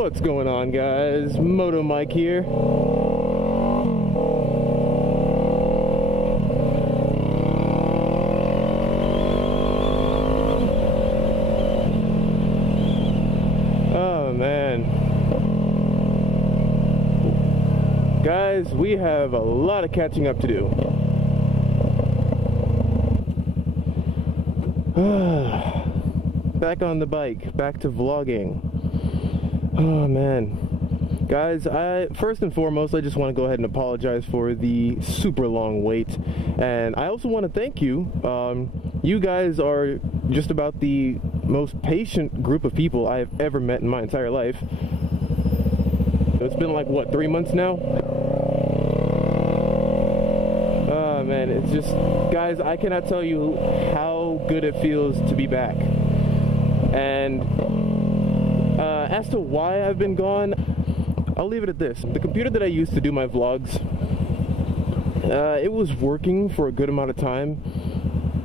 What's going on, guys? MotoMike here. Oh man, guys, we have a lot of catching up to do. Back on the bike, back to vlogging. Oh man, guys, first and foremost, I just want to go ahead and apologize for the super long wait, and I also want to thank you. You guys are just about the most patient group of people I have ever met in my entire life. It's been like, what, 3 months now? Oh man, it's just, guys, I cannot tell you how good it feels to be back. And as to why I've been gone, I'll leave it at this. The computer that I used to do my vlogs, it was working for a good amount of time,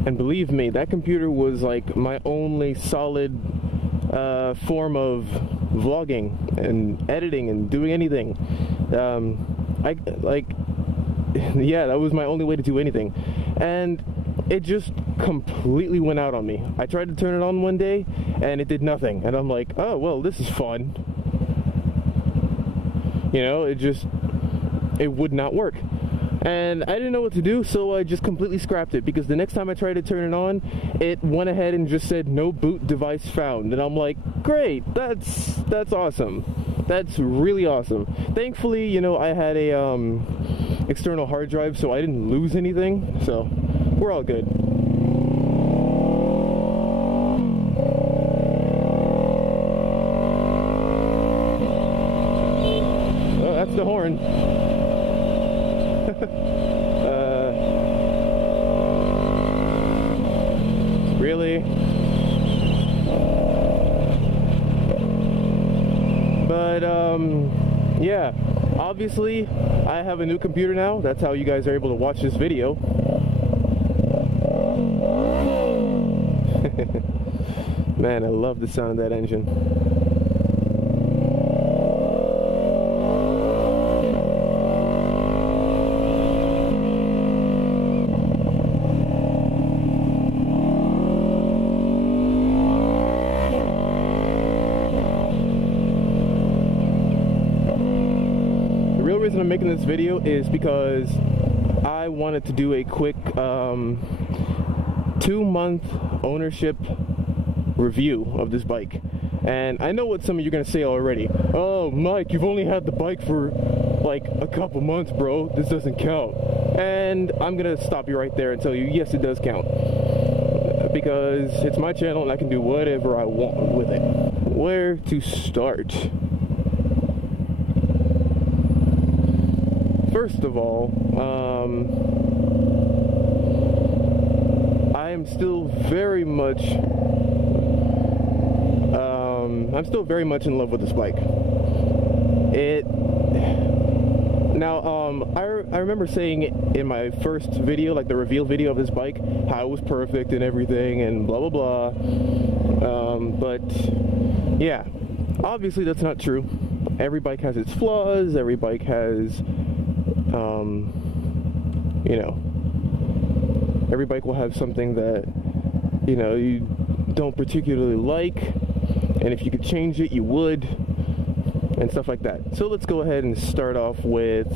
and believe me, that computer was like my only solid form of vlogging and editing and doing anything. Yeah, that was my only way to do anything, and it just completely went out on me. I tried to turn it on one day and it did nothing, and I'm like, oh well, this is fun. You know, it would not work, and I didn't know what to do, so I just completely scrapped it, because the next time I tried to turn it on, it went ahead and just said no boot device found, and I'm like, great, that's awesome. That's really awesome. Thankfully, you know, I had a external hard drive, so I didn't lose anything, so we're all good. Oh, that's the horn. Really? But yeah, obviously I have a new computer now. That's how you guys are able to watch this video. Man, I love the sound of that engine. The real reason I'm making this video is because I wanted to do a quick 2-month ownership review of this bike. And I know what some of you are gonna say already. Oh, Mike, you've only had the bike for like a couple months, bro. This doesn't count. And I'm gonna stop you right there and tell you, yes, it does count, because it's my channel and I can do whatever I want with it. Where to start? First of all, I am still very much I'm still very much in love with this bike. I remember saying in my first video, like the reveal video of this bike, how it was perfect and everything and blah blah blah. But yeah, obviously that's not true. Every bike has its flaws. Every bike has, you know, every bike will have something that, you know, you don't particularly like, and if you could change it, you would, and stuff like that. So let's go ahead and start off with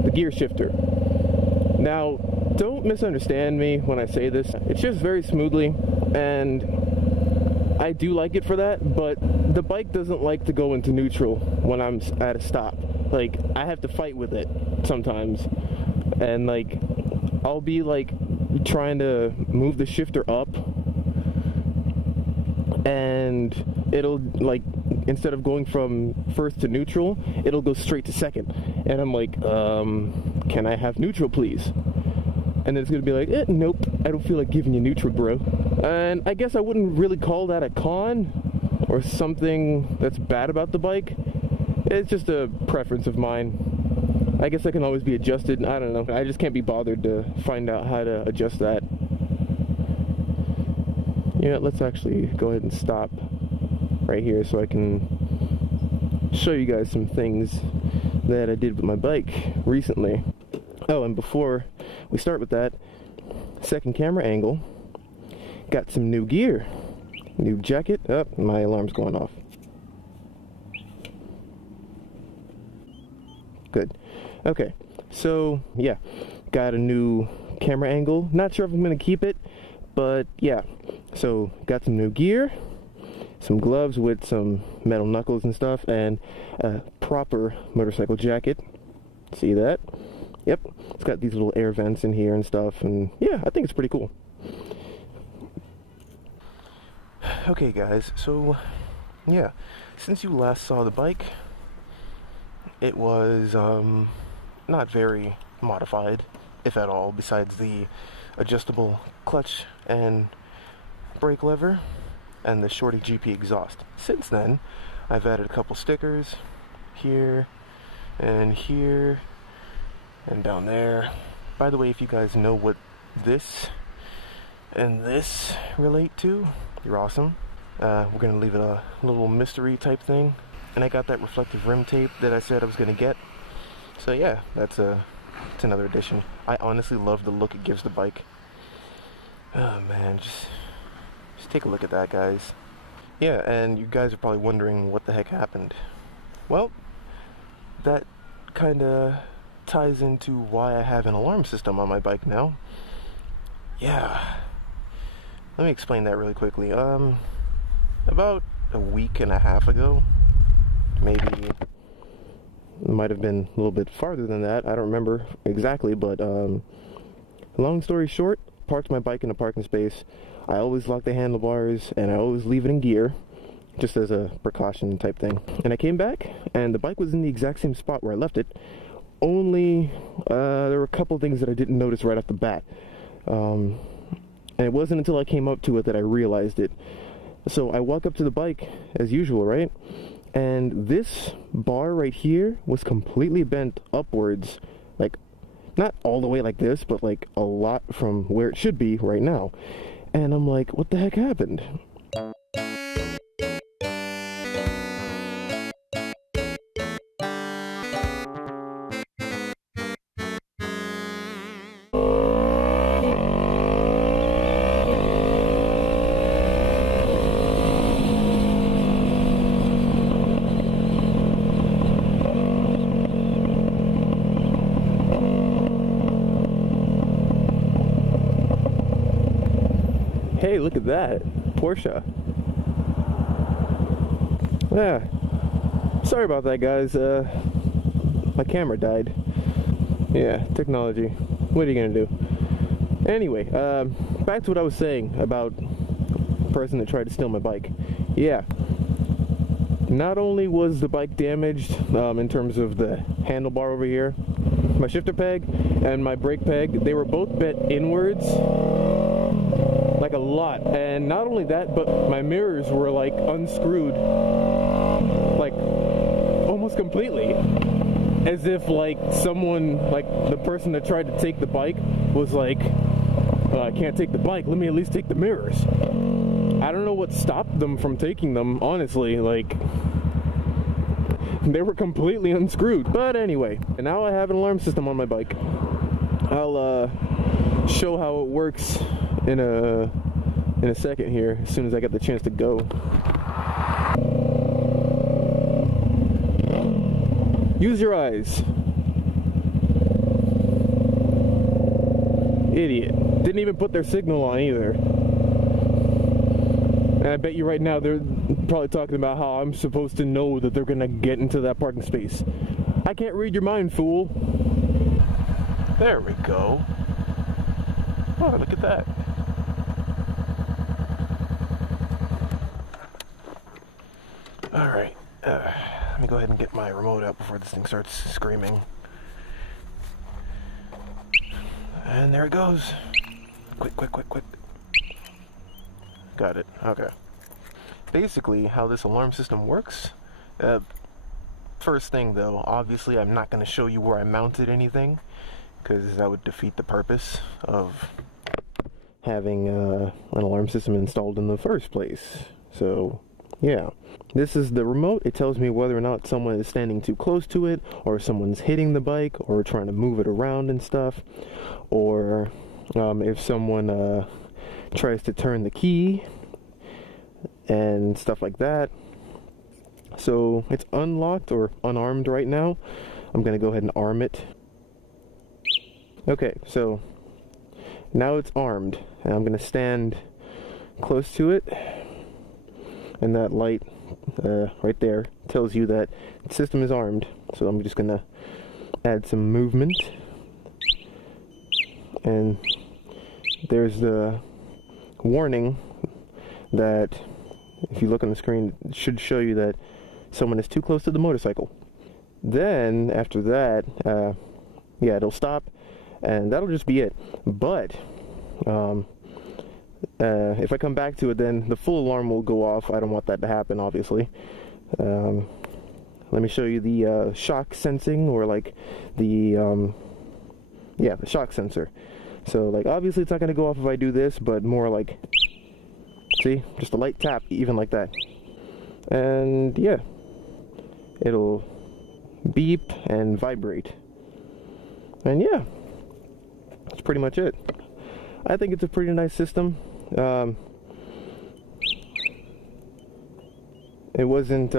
the gear shifter. Now, don't misunderstand me when I say this. It shifts very smoothly, and I do like it for that, but the bike doesn't like to go into neutral when I'm at a stop. Like, I have to fight with it sometimes, and like, I'll be like trying to move the shifter up, and it'll, like, instead of going from first to neutral, it'll go straight to second, and I'm like, can I have neutral, please? And then it's gonna be like, nope, I don't feel like giving you neutral, bro. And I guess I wouldn't really call that a con or something that's bad about the bike. It's just a preference of mine. I guess that can always be adjusted. I don't know. I just can't be bothered to find out how to adjust that. Yeah, let's actually go ahead and stop. right here so I can show you guys some things that I did with my bike recently. Oh, and before we start with that, second camera angle, got some new gear, new jacket. Oh, my alarm's going off. Good. Okay, so yeah, got a new camera angle. Not sure if I'm gonna keep it, but yeah. So got some new gear, some gloves with some metal knuckles and stuff, and a proper motorcycle jacket. See that? Yep, it's got these little air vents in here and stuff, and yeah, I think it's pretty cool. Okay guys, so yeah, since you last saw the bike, it was not very modified, if at all, besides the adjustable clutch and brake lever and the Shorty GP exhaust. Since then, I've added a couple stickers here and down there. By the way, if you guys know what this and this relate to, you're awesome. We're gonna leave it a little mystery type thing. And I got that reflective rim tape that I said I was gonna get. So yeah, it's another addition. I honestly love the look it gives the bike. Oh man, just take a look at that, guys. Yeah, and you guys are probably wondering what the heck happened. Well, that kinda ties into why I have an alarm system on my bike now. Yeah, let me explain that really quickly. About a week and a half ago, maybe it might have been a little bit farther than that, I don't remember exactly, but long story short, parked my bike in a parking space. I always lock the handlebars and I always leave it in gear, just as a precaution type thing. And I came back and the bike was in the exact same spot where I left it, only there were a couple of things that I didn't notice right off the bat, and it wasn't until I came up to it that I realized it. So I walk up to the bike as usual, right? And this bar right here was completely bent upwards, like not all the way like this, but like a lot from where it should be right now. And I'm like, what the heck happened? Hey, look at that, Porsche. Yeah, sorry about that, guys. My camera died. Yeah, technology. What are you gonna do? Anyway, back to what I was saying about the person that tried to steal my bike. Yeah, not only was the bike damaged in terms of the handlebar over here, my shifter peg and my brake peg, they were both bent inwards, like a lot. And not only that, but my mirrors were like unscrewed, like almost completely, as if like someone, like the person that tried to take the bike was like, I can't take the bike, let me at least take the mirrors. I don't know what stopped them from taking them, honestly. Like, they were completely unscrewed. But anyway, and now I have an alarm system on my bike. I'll show how it works in a second here, as soon as I get the chance to go. Use your eyes. Idiot. Didn't even put their signal on either. And I bet you right now they're probably talking about how I'm supposed to know that they're gonna get into that parking space. I can't read your mind, fool. There we go. Oh, look at that. Alright, let me go ahead and get my remote out before this thing starts screaming. And there it goes. Quick, quick, quick, quick. Got it. Okay. Basically, how this alarm system works. First thing though, obviously I'm not going to show you where I mounted anything, because that would defeat the purpose of having an alarm system installed in the first place. So Yeah, this is the remote. It tells me whether or not someone is standing too close to it, or someone's hitting the bike, or trying to move it around and stuff, or if someone tries to turn the key and stuff like that. So it's unlocked or unarmed right now. I'm gonna go ahead and arm it. Okay, so now it's armed, and I'm gonna stand close to it, and that light right there tells you that the system is armed. So I'm just gonna add some movement, and there's the warning that if you look on the screen, it should show you that someone is too close to the motorcycle. Then after that, yeah, it'll stop, and that'll just be it. But if I come back to it, then the full alarm will go off. I don't want that to happen, obviously. Let me show you the shock sensing, or like the yeah, the shock sensor. So like obviously it's not going to go off if I do this, but more like, see, just a light tap, even like that, and yeah, it'll beep and vibrate. And yeah, that's pretty much it. I think it's a pretty nice system. It wasn't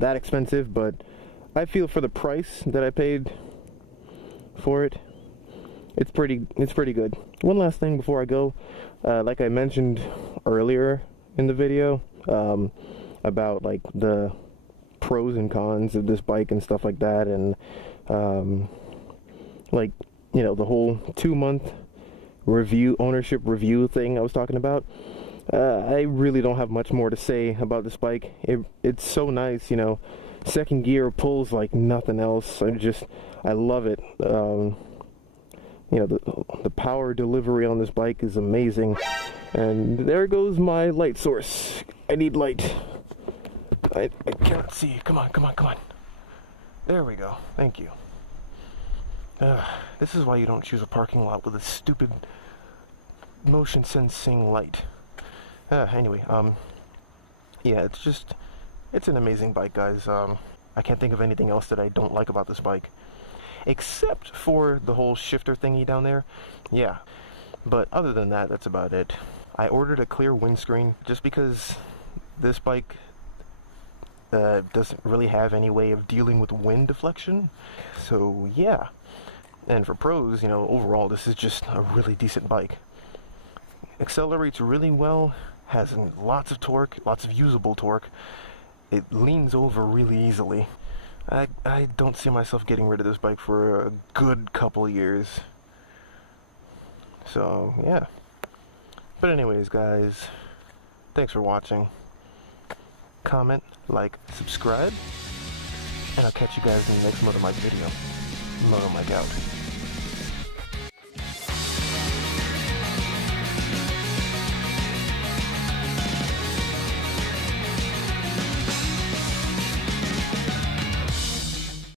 that expensive, but I feel for the price that I paid for it, it's pretty good. One last thing before I go, like I mentioned earlier in the video, about like the pros and cons of this bike and stuff like that, and like, you know, the whole 2-month ownership review thing I was talking about. I really don't have much more to say about this bike. It's so nice, you know. Second gear pulls like nothing else. I love it. You know, the power delivery on this bike is amazing. And there goes my light source. I need light. I cannot see. Come on. There we go. Thank you. This is why you don't choose a parking lot with a stupid motion sensing light. Anyway, yeah, it's an amazing bike, guys. I can't think of anything else that I don't like about this bike, except for the whole shifter thingy down there. Yeah, but other than that, that's about it. I ordered a clear windscreen just because this bike doesn't really have any way of dealing with wind deflection. So yeah, and for pros, you know, overall this is just a really decent bike. Accelerates really well, has lots of torque, lots of usable torque. It leans over really easily. I don't see myself getting rid of this bike for a good couple years. So yeah. But anyways, guys, thanks for watching. Comment, like, subscribe, and I'll catch you guys in the next MotoMike video. MotoMike out.